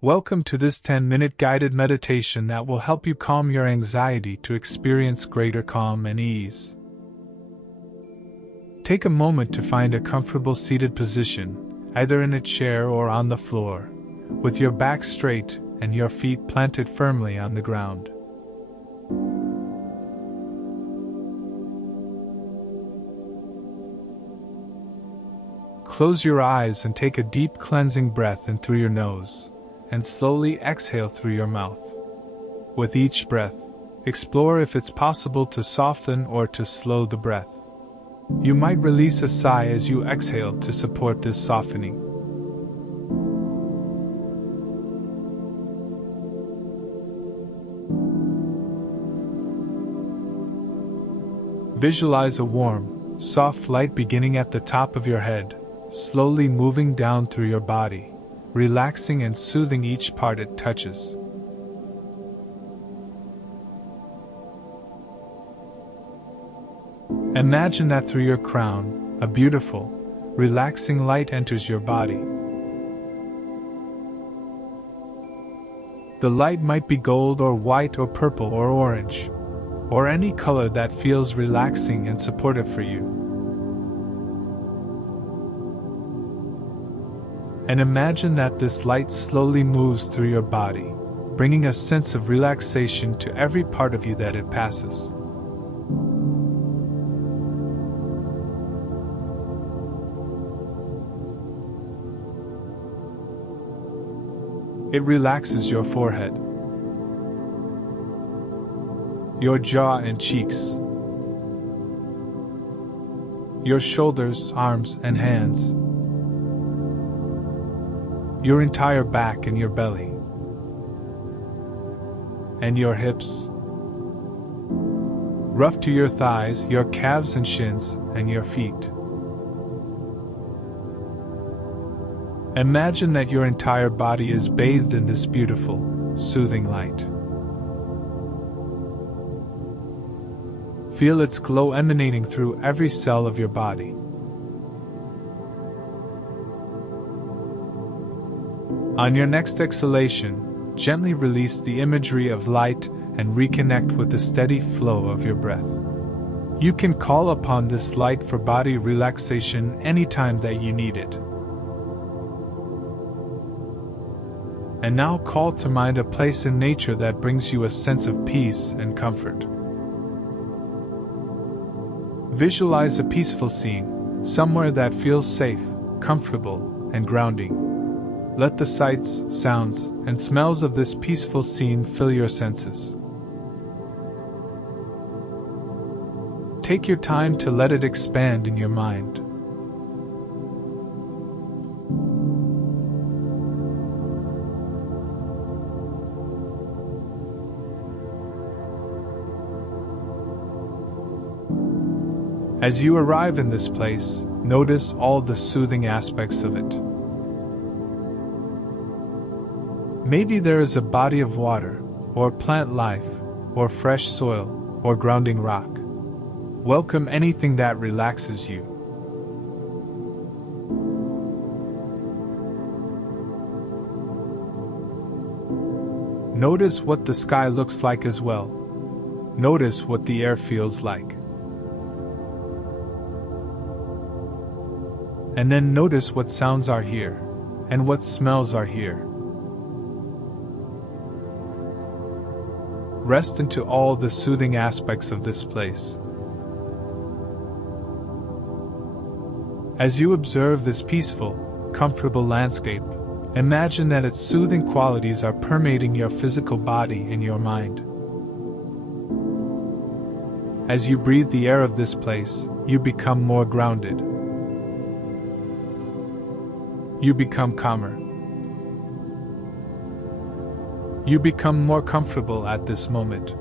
Welcome to this 10-minute guided meditation that will help you calm your anxiety to experience greater calm and ease. Take a moment to find a comfortable seated position, either in a chair or on the floor, with your back straight and your feet planted firmly on the ground. Close your eyes and take a deep cleansing breath in through your nose, and slowly exhale through your mouth. With each breath, explore if it's possible to soften or to slow the breath. You might release a sigh as you exhale to support this softening. Visualize a warm, soft light beginning at the top of your head, slowly moving down through your body, relaxing and soothing each part it touches. Imagine that through your crown, a beautiful, relaxing light enters your body. The light might be gold or white or purple or orange, or any color that feels relaxing and supportive for you. And imagine that this light slowly moves through your body, bringing a sense of relaxation to every part of you that it passes. It relaxes your forehead, your jaw and cheeks, your shoulders, arms, and hands, your entire back and your belly, and your hips, rough to your thighs, your calves and shins, and your feet. Imagine that your entire body is bathed in this beautiful, soothing light. Feel its glow emanating through every cell of your body. On your next exhalation, gently release the imagery of light and reconnect with the steady flow of your breath. You can call upon this light for body relaxation anytime that you need it. And now call to mind a place in nature that brings you a sense of peace and comfort. Visualize a peaceful scene, somewhere that feels safe, comfortable, and grounding. Let the sights, sounds, and smells of this peaceful scene fill your senses. Take your time to let it expand in your mind. As you arrive in this place, notice all the soothing aspects of it. Maybe there is a body of water, or plant life, or fresh soil, or grounding rock. Welcome anything that relaxes you. Notice what the sky looks like as well. Notice what the air feels like. And then notice what sounds are here, and what smells are here. Rest into all the soothing aspects of this place. As you observe this peaceful, comfortable landscape, imagine that its soothing qualities are permeating your physical body and your mind. As you breathe the air of this place, you become more grounded. You become calmer. You become more comfortable at this moment.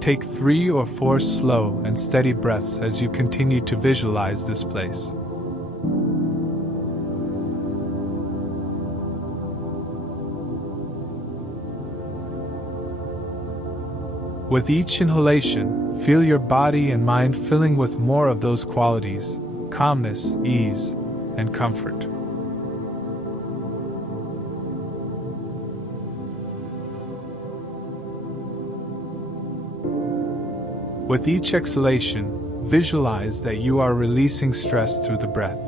Take 3 or 4 slow and steady breaths as you continue to visualize this place. With each inhalation, feel your body and mind filling with more of those qualities: calmness, ease, and comfort. With each exhalation, visualize that you are releasing stress through the breath.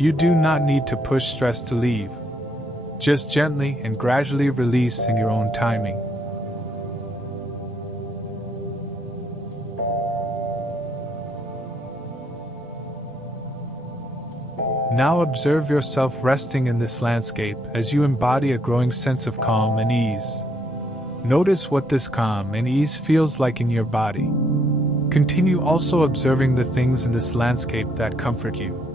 You do not need to push stress to leave. Just gently and gradually release in your own timing. Now observe yourself resting in this landscape as you embody a growing sense of calm and ease. Notice what this calm and ease feels like in your body. Continue also observing the things in this landscape that comfort you.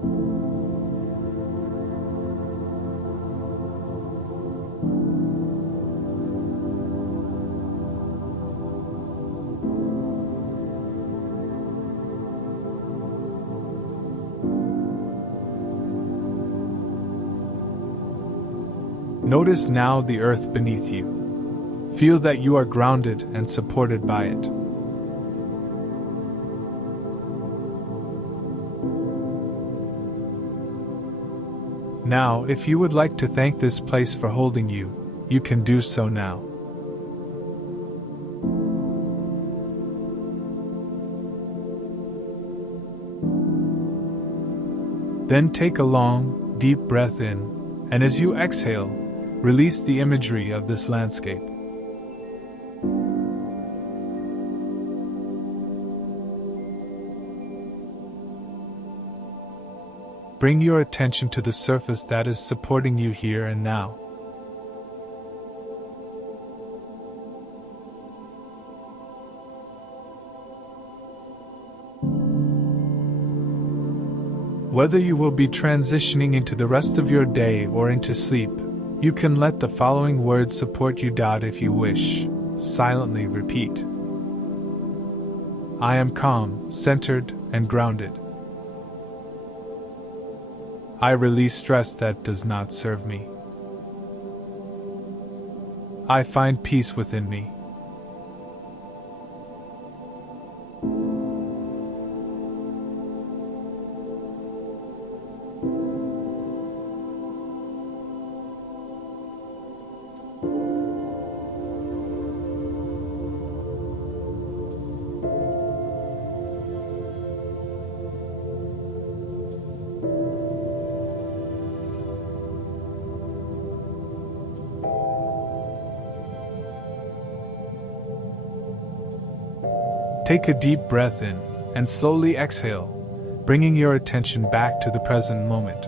Notice now the earth beneath you. Feel that you are grounded and supported by it. Now, if you would like to thank this place for holding you, you can do so now. Then take a long, deep breath in, and as you exhale, release the imagery of this landscape. Bring your attention to the surface that is supporting you here and now. Whether you will be transitioning into the rest of your day or into sleep, you can let the following words support you. If you wish, silently repeat. I am calm, centered, and grounded. I release stress that does not serve me. I find peace within me. Take a deep breath in, and slowly exhale, bringing your attention back to the present moment.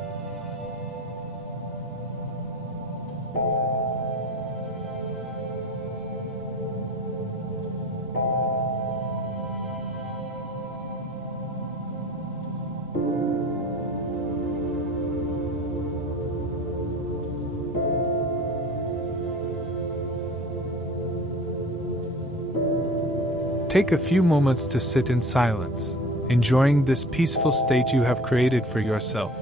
Take a few moments to sit in silence, enjoying this peaceful state you have created for yourself.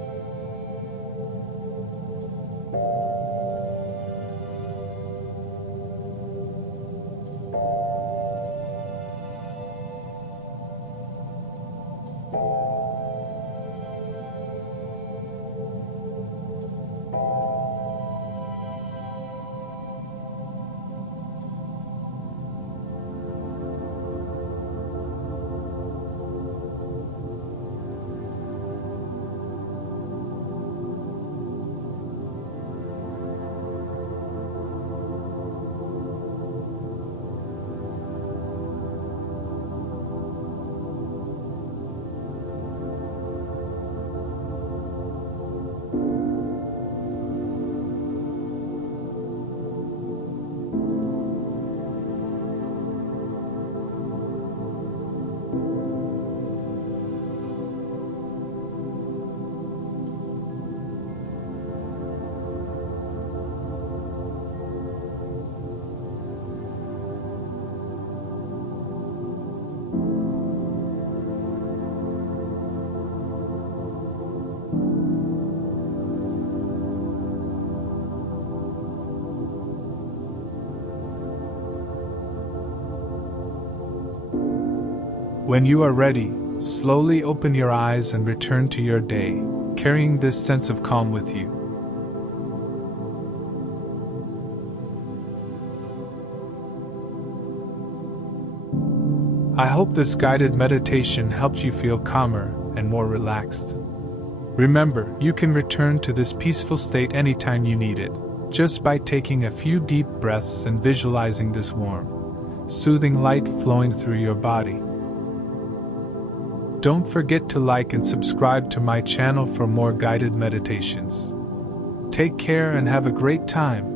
When you are ready, slowly open your eyes and return to your day, carrying this sense of calm with you. I hope this guided meditation helped you feel calmer and more relaxed. Remember, you can return to this peaceful state anytime you need it, just by taking a few deep breaths and visualizing this warm, soothing light flowing through your body. Don't forget to like and subscribe to my channel for more guided meditations. Take care and have a great time.